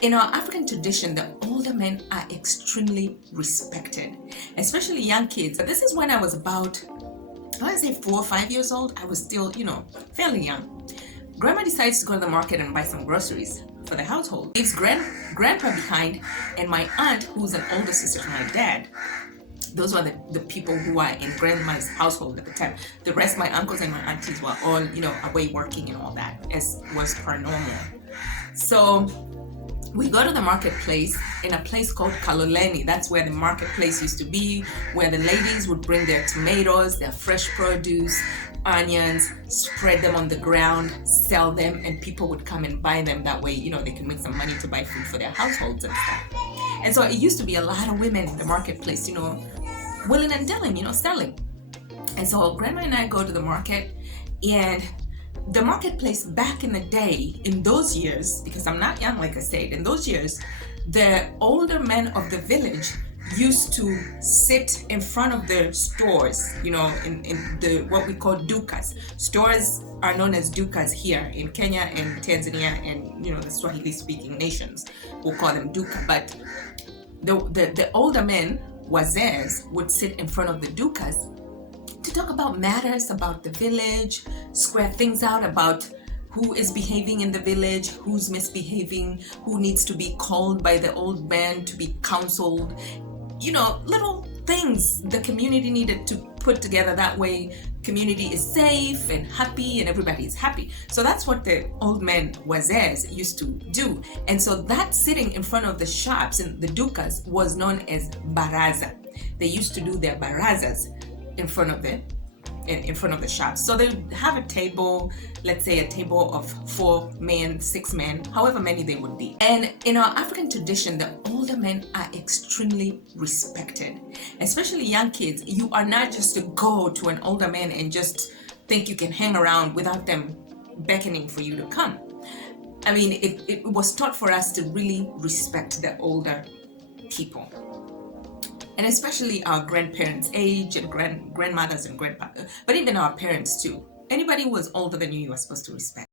In our African tradition, the older men are extremely respected, especially young kids. This is when I was about, I want to say 4 or 5 years old. I was still, fairly young. Grandma decides to go to the market and buy some groceries for the household. Leaves grandpa behind and my aunt, who's an older sister to my dad. Those were the people who are in grandma's household at the time. The rest, my uncles and my aunties, were all, away working and all that, as was per normal. So we go to the marketplace in a place called Kaloleni. That's where the marketplace used to be, where the ladies would bring their tomatoes, their fresh produce, onions, spread them on the ground, sell them, and people would come and buy them. That way, they can make some money to buy food for their households and stuff. And so it used to be a lot of women in the marketplace, willing and dealing, selling. And so grandma and I go to the market, and the marketplace back in the day, in those years, because I'm not young, like I said, in those years, the older men of the village used to sit in front of the stores, in the what we call dukas. Stores are known as dukas here in Kenya and Tanzania and the Swahili speaking nations will call them duka. But the older men, wazees, would sit in front of the dukas to talk about matters about the village, square things out about who is behaving in the village, who's misbehaving, who needs to be called by the old man to be counseled. Little things the community needed to put together. That way community is safe and happy and everybody is happy. So that's what the old men wazees used to do. And so that sitting in front of the shops and the dukas was known as baraza. They used to do their barazas in front of the shops. So they have a table, let's say a table of 4 men, 6 men, however many they would be. And in our African tradition, the older men are extremely respected, especially young kids. You are not just to go to an older man and just think you can hang around without them beckoning for you to come. I mean, it was taught for us to really respect the older people. And especially our grandparents' age and grandmothers and grandfathers, but even our parents too. Anybody who was older than you, you were supposed to respect.